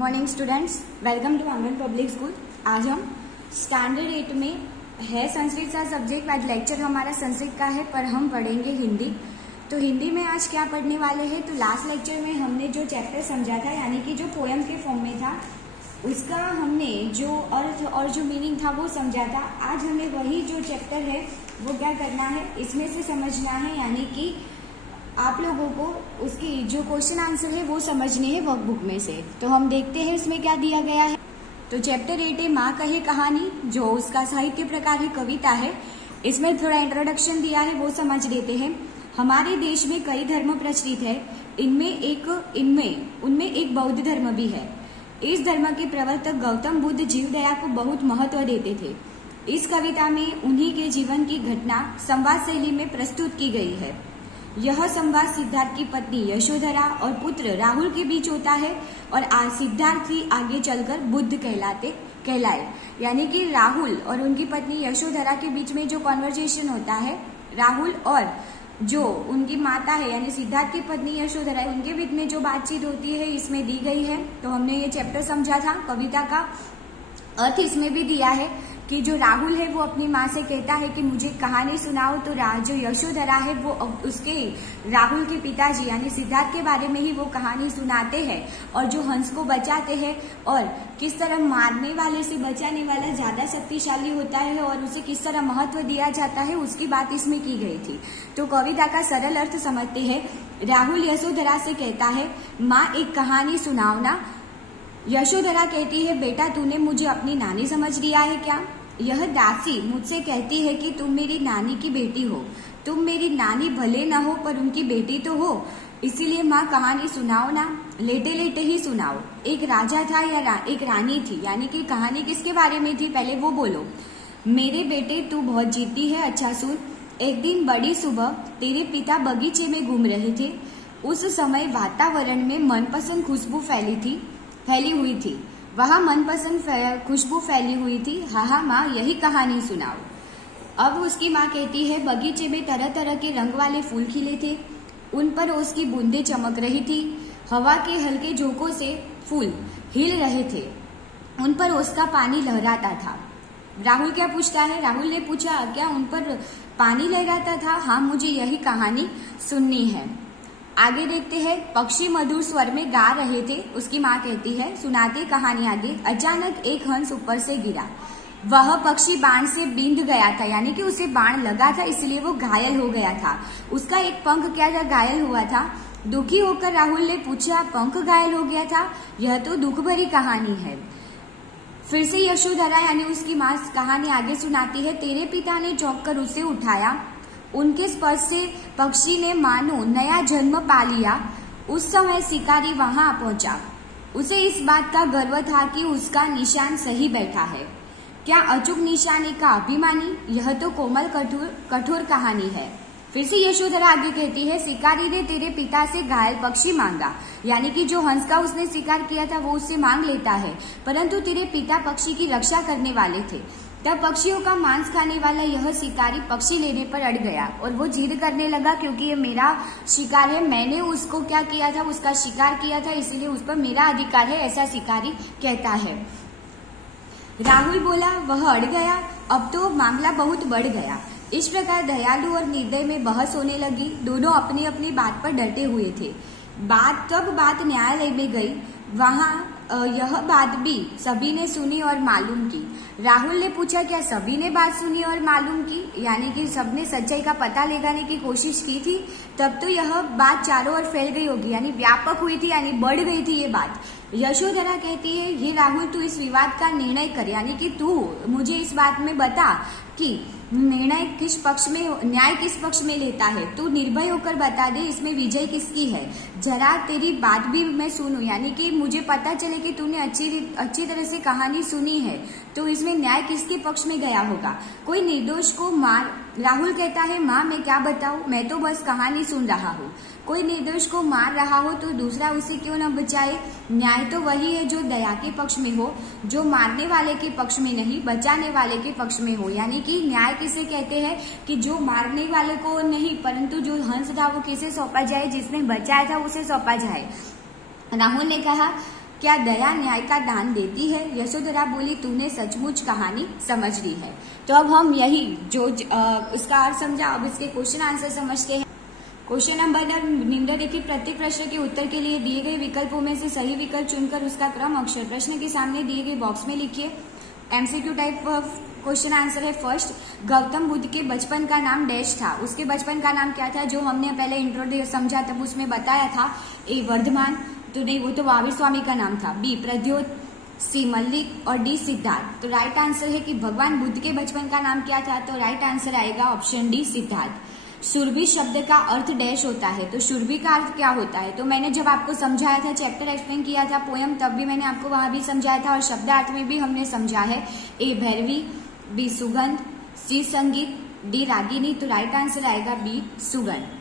Morning students, welcome to आंगन public school. आज हम स्टैंडर्ड 8 में है संस्कृत का सब्जेक्ट। आज लेक्चर हमारा संस्कृत का है, पर हम पढ़ेंगे हिंदी। तो हिंदी में आज क्या पढ़ने वाले हैं, तो लास्ट लेक्चर में हमने जो चैप्टर समझा था, यानी कि जो पोएम के फॉर्म में था, उसका हमने जो अर्थ और जो मीनिंग था वो समझा था। आज हमें वही जो चैप्टर है वो क्या करना है, इसमें से समझना है, यानी कि आप लोगों को उसकी जो क्वेश्चन आंसर है वो समझने हैं वर्कबुक में से। तो हम देखते हैं उसमें क्या दिया गया है। तो चैप्टर 8 है माँ कहे कहानी, जो उसका साहित्य प्रकार है कविता है। इसमें थोड़ा इंट्रोडक्शन दिया है, वो समझ लेते हैं। हमारे देश में कई धर्म प्रचलित है, उनमें एक बौद्ध धर्म भी है। इस धर्म के प्रवर्तक गौतम बुद्ध जीव दया को बहुत महत्व देते थे। इस कविता में उन्हीं के जीवन की घटना संवाद शैली में प्रस्तुत की गई है। यह संवाद सिद्धार्थ की पत्नी यशोधरा और पुत्र राहुल के बीच होता है, और सिद्धार्थ ही आगे चलकर बुद्ध कहलाए। यानी कि राहुल और उनकी पत्नी यशोधरा के बीच में जो कॉन्वर्जेशन होता है, राहुल और जो उनकी माता है यानी सिद्धार्थ की पत्नी यशोधरा है, उनके बीच में जो बातचीत होती है इसमें दी गई है। तो हमने ये चैप्टर समझा था। कविता का अर्थ इसमें भी दिया है कि जो राहुल है वो अपनी माँ से कहता है कि मुझे कहानी सुनाओ। तो जो यशोधरा है वो उसके राहुल के पिताजी यानी सिद्धार्थ के बारे में ही वो कहानी सुनाते हैं, और जो हंस को बचाते हैं, और किस तरह मारने वाले से बचाने वाला ज्यादा शक्तिशाली होता है और उसे किस तरह महत्व दिया जाता है, उसकी बात इसमें की गई थी। तो कविता का सरल अर्थ समझते हैं। राहुल यशोधरा से कहता है, माँ एक कहानी सुनाओ ना। यशोधरा कहती है, बेटा तूने मुझे अपनी नानी समझ लिया है क्या? यह दासी मुझसे कहती है कि तुम मेरी नानी की बेटी हो। तुम मेरी नानी भले न हो पर उनकी बेटी तो हो, इसीलिए माँ कहानी सुनाओ ना, लेटे लेटे ही सुनाओ। एक राजा था या एक रानी थी, यानी कि कहानी किसके बारे में थी पहले वो बोलो। मेरे बेटे तू बहुत जिद्दी है, अच्छा सुन। एक दिन बड़ी सुबह तेरे पिता बगीचे में घूम रहे थे। उस समय वातावरण में मनपसंद खुशबू फैली हुई थी। वहाँ मनपसंद खुशबू फैली हुई थी। हाँ माँ, यही कहानी सुनाओ। अब उसकी माँ कहती है, बगीचे में तरह तरह के रंग वाले फूल खिले थे, उन पर ओस की बूंदें चमक रही थी। हवा के हल्के झोंकों से फूल हिल रहे थे, उन पर ओस का पानी लहराता था। राहुल क्या पूछता है? राहुल ने पूछा, क्या उन पर पानी लहराता था? हाँ, मुझे यही कहानी सुननी है। आगे देखते हैं। पक्षी मधुर स्वर में गा रहे थे। उसकी माँ कहती है, सुनाते कहानी आगे। अचानक एक हंस ऊपर से गिरा। वह पक्षी बाण से बिंध गया था, यानी कि उसे बाण लगा था, इसलिए वो घायल हो गया था। उसका एक पंख क्या था, घायल हुआ था। दुखी होकर राहुल ने पूछा, पंख घायल हो गया था? यह तो दुख भरी कहानी है। फिर से यशोधरा यानी उसकी माँ कहानी आगे सुनाती है। तेरे पिता ने चौंक कर उसे उठाया। उनके स्पर्श से पक्षी ने मानो नया जन्म पा लिया। उस समय शिकारी वहां पहुंचा। उसे इस बात का गर्व था कि उसका निशान सही बैठा है। क्या अचूक निशाने का अभिमानी? यह तो कोमल कठोर कहानी है। फिर से यशोधरा आगे कहती है, शिकारी ने तेरे पिता से घायल पक्षी मांगा, यानी कि जो हंस का उसने शिकार किया था वो उससे मांग लेता है, परंतु तेरे पिता पक्षी की रक्षा करने वाले थे। तब पक्षियों का मांस खाने वाला यह शिकारी पक्षी लेने पर अड़ गया, और वो जिद करने लगा, क्योंकि ये मेरा शिकार है, मैंने उसको क्या किया था, उसका शिकार किया था, इसीलिए उस पर मेरा अधिकार है, ऐसा शिकारी कहता है। राहुल बोला, वह अड़ गया, अब तो मामला बहुत बढ़ गया। इस प्रकार दयालु और निर्दय में बहस होने लगी। दोनों अपनी अपनी बात पर डटे हुए थे। बात न्यायालय में गई। वहाँ यह बात भी सभी ने सुनी और मालूम की। राहुल ने पूछा, क्या सभी ने बात सुनी और मालूम की, यानी कि सबने सच्चाई का पता लगाने की कोशिश की थी? तब तो यह बात चारों ओर फैल गई होगी, यानी व्यापक हुई थी, यानी बढ़ गई थी ये बात। यशोधरा कहती है, ये राहुल तू इस विवाद का निर्णय कर, यानी कि तू मुझे इस बात में बता कि न्याय किस पक्ष में लेता है। तू निर्भय होकर बता दे, इसमें विजय किसकी है। जरा तेरी बात भी मैं सुनूं, यानी कि मुझे पता चले कि तूने अच्छी तरह से कहानी सुनी है, तो इसमें न्याय किसके पक्ष में गया होगा। कोई निर्दोष को मार। राहुल कहता है, माँ मैं क्या बताऊं, मैं तो बस कहानी सुन रहा हूँ। कोई निर्दोष को मार रहा हो तो दूसरा उसे क्यों न बचाए। न्याय तो वही है जो दया के पक्ष में हो, जो मारने वाले के पक्ष में नहीं, बचाने वाले के पक्ष में हो। यानी कि न्याय किसे कहते हैं कि जो मारने वाले को नहीं, परंतु जो हंस था वो किसे सौंपा जाए, जिसने बचाया था उसे सौंपा जाए। राहुल ने कहा, क्या दया न्याय का दान देती है? यशोधरा बोली, तूने सचमुच कहानी समझ ली है। तो अब हम यही जो इसका अर्थ समझा, अब इसके क्वेश्चन आंसर समझते हैं। क्वेश्चन नंबर 9, निम्नलिखित प्रत्येक प्रश्न के उत्तर के लिए दिए गए विकल्पों में से सही विकल्प चुनकर उसका क्रम अक्षर प्रश्न के सामने दिए गए बॉक्स में लिखिए। एमसीक्यू टाइप क्वेश्चन आंसर है। फर्स्ट, गौतम बुद्ध के बचपन का नाम डैश था। उसके बचपन का नाम क्या था? जो हमने पहले इंट्रो समझा तब उसमें बताया था। ए वर्धमान, तो नहीं, वो तो महावीर स्वामी का नाम था। बी प्रद्योत, सी मल्लिक और डी सिद्धार्थ। तो राइट आंसर है कि भगवान बुद्ध के बचपन का नाम क्या था? तो राइट आंसर आएगा ऑप्शन डी सिद्धार्थ। शूरवीर शब्द का अर्थ डैश होता है। तो शूरवीर का अर्थ क्या होता है? तो मैंने जब आपको समझाया था, चैप्टर एक्सप्लेन किया था पोयम, तब भी मैंने आपको वहां भी समझाया था और शब्दार्थ में भी हमने समझा है। ए भैरवी, बी सुगंध, सी संगीत, डी रागिनी। तो राइट आंसर आएगा बी सुगंध।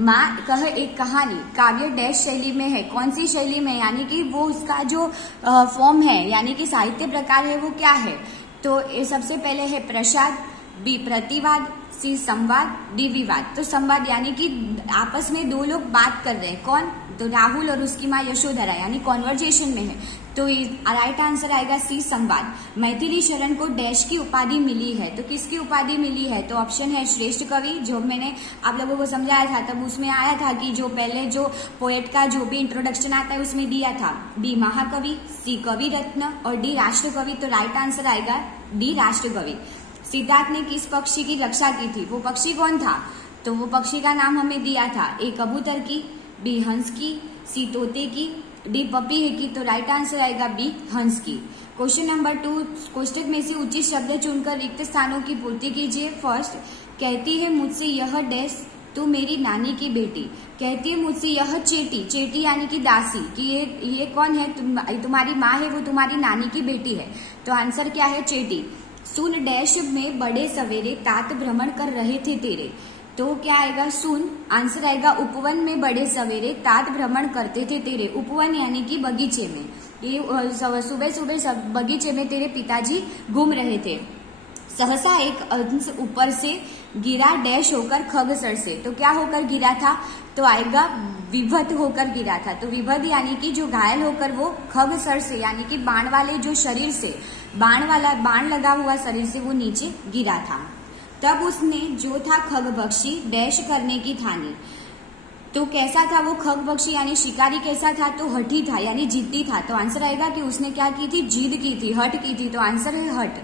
माँ कह एक कहानी काव्य डैश शैली में है। कौन सी शैली में? यानी कि वो उसका जो फॉर्म है, यानी कि साहित्य प्रकार है, वो क्या है? तो ये सबसे पहले है प्रसाद, बी प्रतिवाद, सी संवाद, डी विवाद। तो संवाद यानी कि आपस में दो लोग बात कर रहे हैं। कौन? तो राहुल और उसकी माँ यशोधरा, यानी कॉन्वर्जेशन में है। तो राइट आंसर आएगा सी संवाद। मैथिली शरण को डैश की उपाधि मिली है। तो किसकी उपाधि मिली है? तो ऑप्शन है श्रेष्ठ कवि, जो मैंने आप लोगों को समझाया था तब उसमें आया था कि जो पहले जो पोएट का जो भी इंट्रोडक्शन आता है उसमें दिया था। बी महाकवि, सी कवि रत्न और डी राष्ट्र कवि। तो राइट आंसर आएगा डी राष्ट्र कवि। सिद्धार्थ ने किस पक्षी की रक्षा की थी? वो पक्षी कौन था? तो वो पक्षी का नाम हमें दिया था। ए कबूतर की, बी हंस की, सी तोते की, डी पपी की। तो राइट आंसर आएगा बी हंस की। क्वेश्चन नंबर 2, कोष्टक में से उचित शब्द चुनकर रिक्त स्थानों की पूर्ति कीजिए। फर्स्ट, कहती है मुझसे यह डैश, तू मेरी नानी की बेटी। कहती है मुझसे यह चेटी, चेटी यानी कि दासी, कि ये कौन है? तुम्हारी माँ है, वो तुम्हारी नानी की बेटी है। तो आंसर क्या है? चेटी। सुन डैश में बड़े सवेरे तात भ्रमण कर रहे थे तेरे। तो क्या आएगा? सुन। आंसर आएगा उपवन में बड़े सवेरे तात भ्रमण करते थे तेरे। उपवन यानी कि बगीचे में, ये सुबह सुबह बगीचे में तेरे पिताजी घूम रहे थे। सहसा एक अंश ऊपर से गिरा डैश होकर खगसर से। तो क्या होकर गिरा था? तो आएगा विभद होकर गिरा था। तो विभद यानी कि जो घायल होकर वो खगसर से, यानी कि बाण वाले जो शरीर से, बाण लगा हुआ शरीर से वो नीचे गिरा था। तब उसने जो था खगभक्षी डैश करने की ठानी। तो कैसा था वो खगभक्षी यानी शिकारी? कैसा था? तो हठी था, यानी जिद्दी था। तो आंसर आएगा कि उसने क्या की थी? जिद की थी, हट की थी। तो आंसर है हट।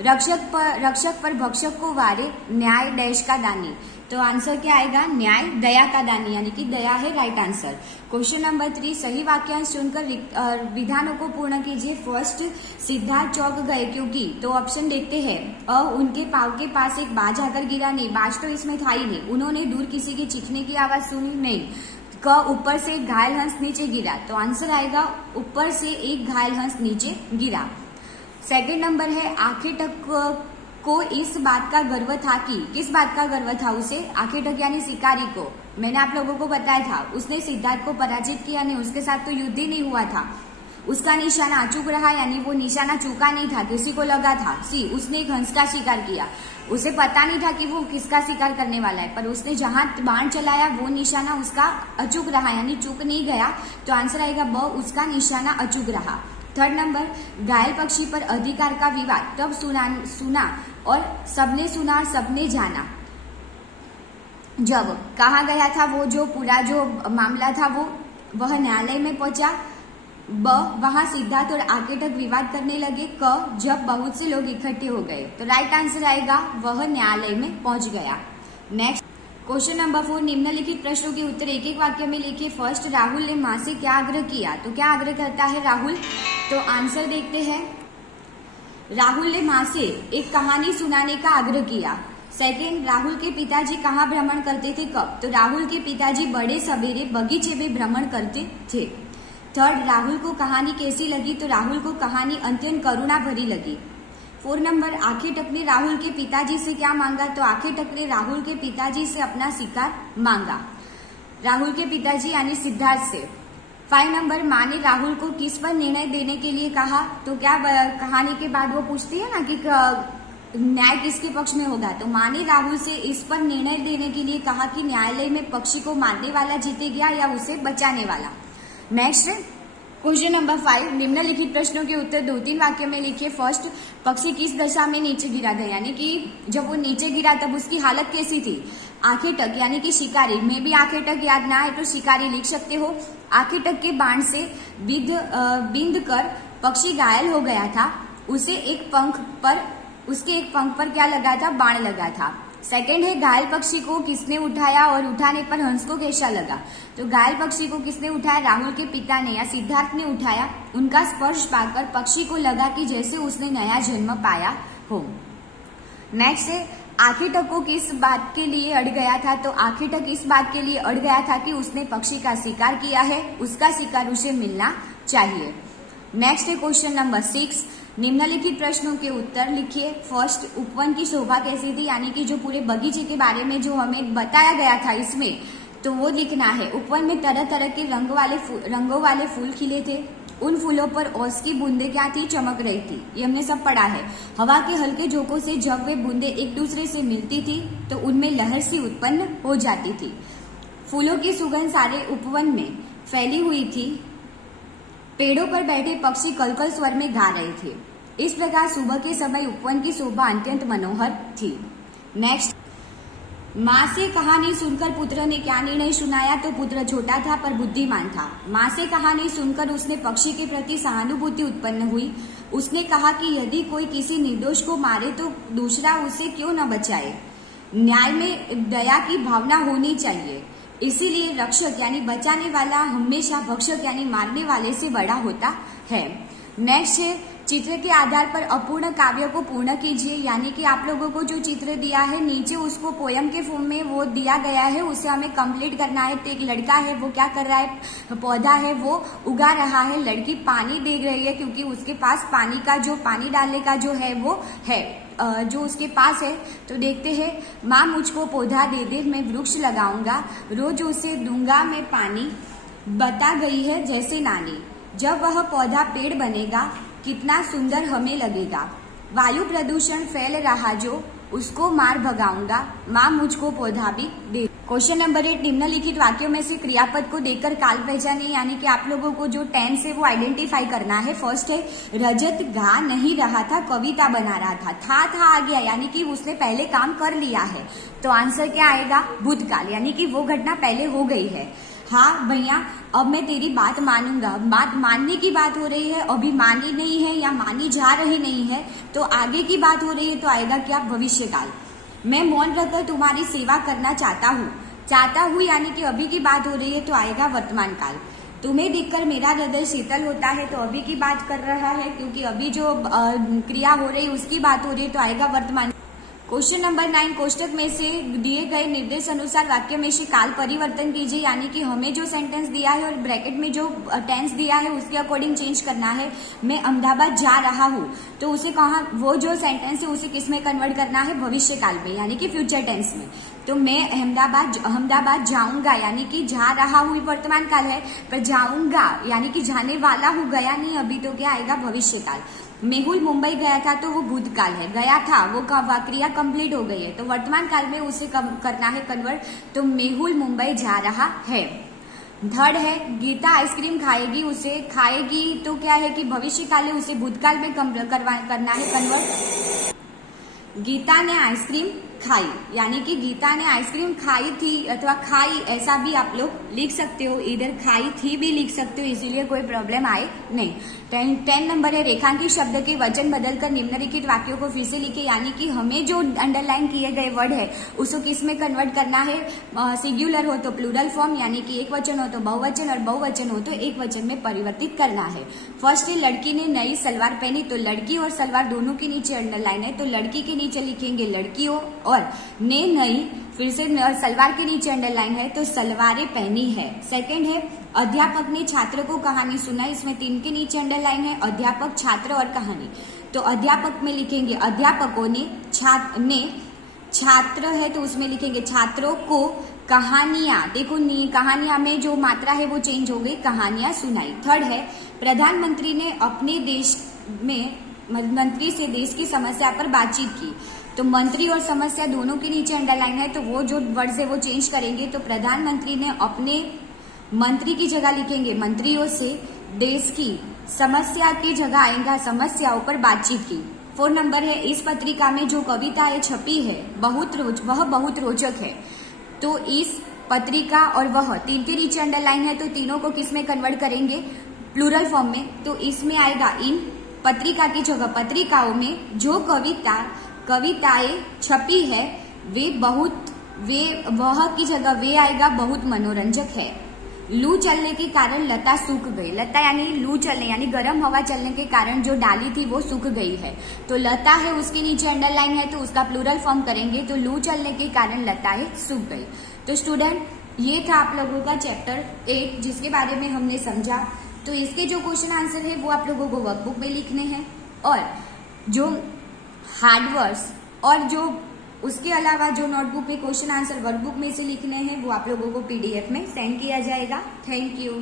रक्षक पर भक्षक को वारे, न्याय डैश का दानी। तो आंसर क्या आएगा? न्याय दया का दानी, यानी कि दया है राइट आंसर। क्वेश्चन नंबर 3, सही वाक्यांश चुनकर विधानों को पूर्ण कीजिए। फर्स्ट, सिद्धार्थ चौंक गए क्योंकि। तो ऑप्शन देखते हैं। उनके पाव के पास एक बाज आकर गिरा। नहीं, बाज तो इसमें था ही नहीं। उन्होंने दूर किसी की चीखने की आवाज सुनी। नहीं। क, ऊपर से एक घायल हंस नीचे गिरा। तो आंसर आएगा ऊपर से एक घायल हंस नीचे गिरा। सेकेंड नंबर है, आखेटक को इस बात का गर्व था कि। किस बात का गर्व था उसे? आखेटक यानी शिकारी को। मैंने आप लोगों को बताया था, उसने सिद्धार्थ को पराजित किया नहीं, उसके साथ तो युद्ध ही नहीं हुआ था। उसका निशाना अचूक रहा, यानी वो निशाना चूका नहीं था, किसी को लगा था। सी, उसने एक हंस का शिकार किया। उसे पता नहीं था कि वो किसका शिकार करने वाला है, पर उसने जहां बाण चलाया वो निशाना उसका अचूक रहा, यानी चूक नहीं गया। तो आंसर आएगा ब, उसका निशाना अचूक रहा। थर्ड नंबर, घायल पक्षी पर अधिकार का विवाद तब सुना और सबने सुना और सबने जाना जब कहा गया था। वो जो पूरा जो मामला था वह न्यायालय में पहुंचा। ब, वहां सिद्धार्थ और आखेटक विवाद करने लगे। क, जब बहुत से लोग इकट्ठे हो गए। तो राइट आंसर आएगा वह न्यायालय में पहुंच गया। नेक्स्ट, क्वेश्चन नंबर 4, निम्नलिखित प्रश्नों के उत्तर एक एक वाक्य में लिखिए। फर्स्ट, राहुल ने माँ से क्या आग्रह किया। तो क्या आग्रह करता है राहुल? तो आंसर देखते हैं। राहुल ने माँ से एक कहानी सुनाने का आग्रह किया। सेकेंड, राहुल के पिताजी कहाँ भ्रमण करते थे, कब? तो राहुल के पिताजी बड़े सवेरे बगीचे में भ्रमण करते थे। थर्ड, राहुल को कहानी कैसी लगी? तो राहुल को कहानी अत्यंत करुणा भरी लगी। 4 नंबर, आखेटक ने राहुल के पिताजी से क्या मांगा? तो आखेटक ने राहुल के पिताजी से अपना शिकार मांगा। राहुल के पिताजी यानी सिद्धार्थ से। 5 नंबर, माँ ने राहुल को किस पर निर्णय देने के लिए कहा? तो क्या कहानी के बाद वो पूछती है ना कि न्याय किसके पक्ष में होगा। तो माँ ने राहुल से इस पर निर्णय देने के लिए कहा कि न्यायालय में पक्षी को मारने वाला जीतेगा या उसे बचाने वाला। नेक्स्ट, क्वेश्चन नंबर 5, निम्नलिखित प्रश्नों के उत्तर 2-3 वाक्य में लिखिए। फर्स्ट, पक्षी किस दशा में नीचे गिरा था, यानी कि जब वो नीचे गिरा तब उसकी हालत कैसी थी। आंखें टक, यानी कि शिकारी, में भी आंखें टक याद ना है तो शिकारी लिख सकते हो। आंखें टक के बाण से बिंद कर पक्षी घायल हो गया था। उसके एक पंख पर क्या लगा था, बाण लगा था। सेकंड है, घायल पक्षी को किसने उठाया और उठाने पर हंस को कैसा लगा। तो घायल पक्षी को किसने उठाया, राहुल के पिता ने या सिद्धार्थ ने उठाया। उनका स्पर्श पाकर पक्षी को लगा कि जैसे उसने नया जन्म पाया हो। नेक्स्ट है, आंखें टक को किस बात के लिए अड़ गया था। तो आंखें टक इस बात के लिए अड़ गया था कि उसने पक्षी का शिकार किया है, उसका शिकार उसे मिलना चाहिए। नेक्स्ट है क्वेश्चन नंबर 6, निम्नलिखित प्रश्नों के उत्तर लिखिए। फर्स्ट, उपवन की शोभा कैसी थी, यानी कि जो पूरे बगीचे के बारे में जो हमें बताया गया था इसमें, तो वो लिखना है। उपवन में तरह तरह के रंगों वाले फूल खिले थे। उन फूलों पर ओस की बूंदें क्या थी, चमक रही थी। ये हमने सब पढ़ा है। हवा के हल्के झोंकों से जब वे बूंदें एक दूसरे से मिलती थी तो उनमें लहर सी उत्पन्न हो जाती थी। फूलों की सुगंध सारे उपवन में फैली हुई थी। पेड़ों पर बैठे पक्षी कलकल स्वर में गा रहे थे। इस प्रकार सुबह के समय उपवन की शोभा अत्यंत मनोहर थी। नेक्स्ट, माँ से कहानी सुनकर पुत्र ने क्या निर्णय सुनाया। तो पुत्र छोटा था पर बुद्धिमान था। माँ से कहानी सुनकर उसने पक्षी के प्रति सहानुभूति उत्पन्न हुई। उसने कहा कि यदि कोई किसी निर्दोष को मारे तो दूसरा उसे क्यों न बचाए। न्याय में दया की भावना होनी चाहिए। इसीलिए रक्षक यानी बचाने वाला हमेशा भक्षक यानी मारने वाले से बड़ा होता है। नेक्स्ट है, चित्र के आधार पर अपूर्ण काव्य को पूर्ण कीजिए, यानी कि आप लोगों को जो चित्र दिया है नीचे उसको पोयम के फॉर्म में वो दिया गया है, उसे हमें कंप्लीट करना है। तो एक लड़का है, वो क्या कर रहा है, पौधा है वो उगा रहा है। लड़की पानी दे रही है क्योंकि उसके पास पानी डालने का जो है वो है जो उसके पास है। तो देखते हैं, माँ मुझको पौधा दे दे, मैं वृक्ष लगाऊंगा, रोज उसे दूंगा मैं पानी, बता गई है जैसे नानी। जब वह पौधा पेड़ बनेगा कितना सुंदर हमें लगेगा। वायु प्रदूषण फैल रहा जो, उसको मार भगाऊंगा, माँ मुझको पौधा भी दे। क्वेश्चन नंबर 8, निम्नलिखित वाक्यों में से क्रियापद को देखकर काल पहचाने, यानी कि आप लोगों को जो टेंस है वो आइडेंटिफाई करना है। फर्स्ट है, रजत गा नहीं रहा था, कविता बना रहा था आ गया, यानी कि उसने पहले काम कर लिया है। तो आंसर क्या आएगा, भूतकाल, यानी कि वो घटना पहले हो गई है। हाँ भैया, अब मैं तेरी बात मानूंगा। बात मानने की बात हो रही है, अभी मानी नहीं है या मानी जा रही नहीं है, तो आगे की बात हो रही है, तो आएगा क्या, भविष्यकाल। मैं मौन रहकर तुम्हारी सेवा करना चाहता हूँ यानी कि अभी की बात हो रही है, तो आएगा वर्तमान काल। तुम्हें देखकर मेरा हृदय शीतल होता है, तो अभी की बात कर रहा है क्योंकि अभी जो क्रिया हो रही है उसकी बात हो रही है, तो आएगा वर्तमान। क्वेश्चन नंबर 9, कोष्टक में से दिए गए निर्देश अनुसार वाक्य में से काल परिवर्तन कीजिए, यानी कि हमें जो सेंटेंस दिया है और ब्रैकेट में जो टेंस दिया है उसके अकॉर्डिंग चेंज करना है। मैं अहमदाबाद जा रहा हूँ, तो उसे कहा, वो जो सेंटेंस है उसे किस में कन्वर्ट करना है, भविष्य काल में, यानी कि फ्यूचर टेंस में। तो मैं अहमदाबाद जाऊंगा, यानी कि जा रहा हूँ वर्तमान काल है, पर जाऊंगा यानी कि जाने वाला हूँ, गया नहीं अभी, तो क्या आएगा, भविष्य काल। मेहुल मुंबई गया था, तो वो भूतकाल है, गया था वो क्रिया कंप्लीट हो गई है, तो वर्तमान काल में उसे करना है कन्वर्ट, तो मेहुल मुंबई जा रहा है। थर्ड है, गीता आइसक्रीम खाएगी, उसे खाएगी, तो क्या है कि भविष्य काल है, उसे भूतकाल में करना है कन्वर्ट। गीता ने आइसक्रीम खाई, यानी कि गीता ने आइसक्रीम खाई थी अथवा खाई, ऐसा भी आप लोग लिख सकते हो, इधर खाई थी भी लिख सकते हो, इसीलिए कोई प्रॉब्लम आए नहीं। 10 नंबर है, रेखांकित शब्द के वचन बदलकर निम्नलिखित वाक्यों को फिर से लिखे, यानी कि हमें जो अंडरलाइन किए गए वर्ड है उसको किस में कन्वर्ट करना है, सिंगुलर हो तो प्लूरल फॉर्म, यानी कि एक वचन हो तो बहुवचन और बहुवचन हो तो एक वचन में परिवर्तित करना है। फर्स्ट है, लड़की ने नई सलवार पहनी, तो लड़की और सलवार दोनों के नीचे अंडरलाइन है, तो लड़की के नीचे लिखेंगे लड़कियों और ने नई, फिर से सलवार के नीचे अंडरलाइन है, तो सलवारें पहनी है। सेकंड है, अध्यापक ने छात्र को कहानी सुनाई, इसमें 3 के नीचे अंडरलाइन है, अध्यापक, छात्र और कहानी, तो अध्यापक में लिखेंगे अध्यापकों ने, छात्र है तो उसमें लिखेंगे छात्रों को कहानियां, देखो कहानियां में जो मात्रा है वो चेंज हो गई, कहानियां सुनाई। थर्ड है, प्रधानमंत्री ने अपने देश में मंत्री से देश की समस्या पर बातचीत की, तो मंत्री और समस्या दोनों के नीचे अंडरलाइन है, तो वो जो वर्ड्स है वो चेंज करेंगे, तो प्रधानमंत्री ने अपने, मंत्री की जगह लिखेंगे मंत्रियों से देश की समस्या की जगह आएगा समस्याओं पर बातचीत की। 4 नंबर है, इस पत्रिका में जो कविताएं छपी है वह बहुत रोचक है। तो इस पत्रिका और वह 3 के नीचे अंडरलाइन है, तो तीनों को किस में कन्वर्ट करेंगे? प्लूरल फॉर्म में। तो इसमें आएगा इन पत्रिका की जगह पत्रिकाओं में जो कविताएं छपी है वह की जगह वे आएगा बहुत मनोरंजक है। लू चलने के कारण लता सूख गई। लता यानी लू चलने यानी गर्म हवा चलने के कारण जो डाली थी वो सूख गई है। तो लता है उसके नीचे अंडरलाइन है, तो उसका प्लूरल फॉर्म करेंगे, तो लू चलने के कारण लताएं सूख गई। तो स्टूडेंट, ये था आप लोगों का चैप्टर 8 जिसके बारे में हमने समझा। तो इसके जो क्वेश्चन आंसर है वो आप लोगों को वर्कबुक में लिखने हैं, और जो हार्ड वर्ड्स और जो उसके अलावा जो नोटबुक में क्वेश्चन आंसर वर्कबुक में से लिखने हैं वो आप लोगों को PDF में सेंड किया जाएगा। Thank you.